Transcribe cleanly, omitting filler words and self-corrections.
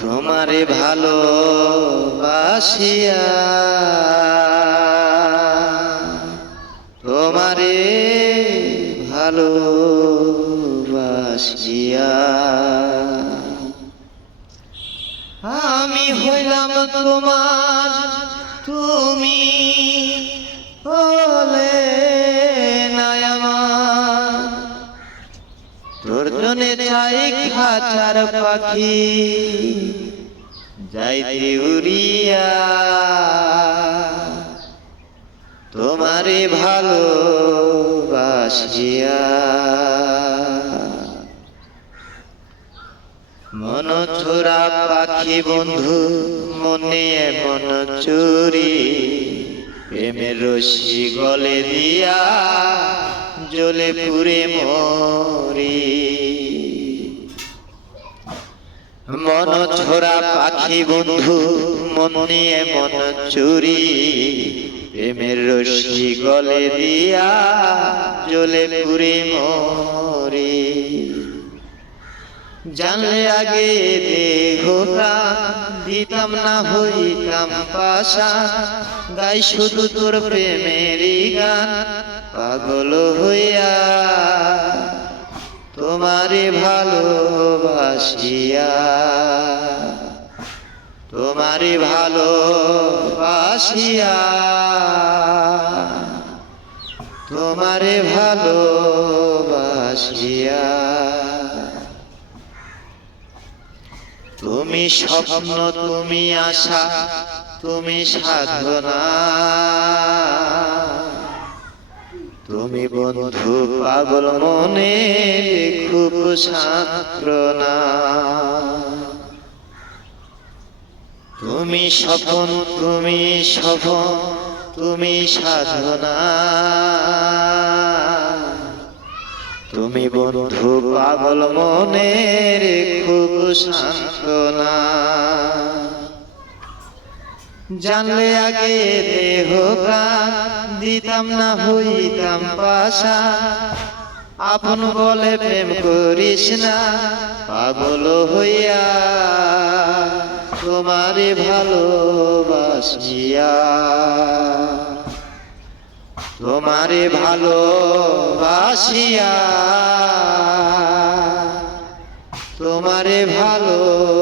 তোমারে ভালোবাসিয়া তোমারে ভালোবাসিয়া আমি হইলাম তোমার, তুমি হলে না আমার। তোর জন্যে চাই খাঁচার পাখি যাইতে উড়িয়া, তোমারে ভালোবাসিয়া। মন ছোড়া পাখি বন্ধু মনে মন চুরি, প্রেমের রশি গলে দিয়া জ্বলে পুড়ে মরি। মন ছোড়া পাখি বন্ধু মনে মন চুরি, প্রেমের রশি গলে দিয়া জ্বলে পুড়ে মরি। জানলে আগে দেহটা দিতাম না হইতাম পাশা, গাই শুধু তোর প্রেমেরই গান পাগল হইয়া, তোমারে ভালোবাসিয়া। তোমারে ভালোবাসিয়া তোমারে ভালোবাসিয়া। তুমি স্বপ্ন, তুমি আশা, তুমি সাধনা, তুমি বন্ধু পাগল মনে খুব সান্ত্বনা। তুমি স্বপন, তুমি স্বপন, তুমি সাধনা, তুমি বন্ধু পাগল মনের খুব সান্ত্বনা। জানলে আগে দেহ প্রাণ দিতাম না হইতাম পাশা, আপন বলে প্রেম করিস না পাগল হইয়া, তোমারে ভালোবাসিয়া। তোমারে ভালোবাসিয়া তোমারে ভালোবাসিয়া।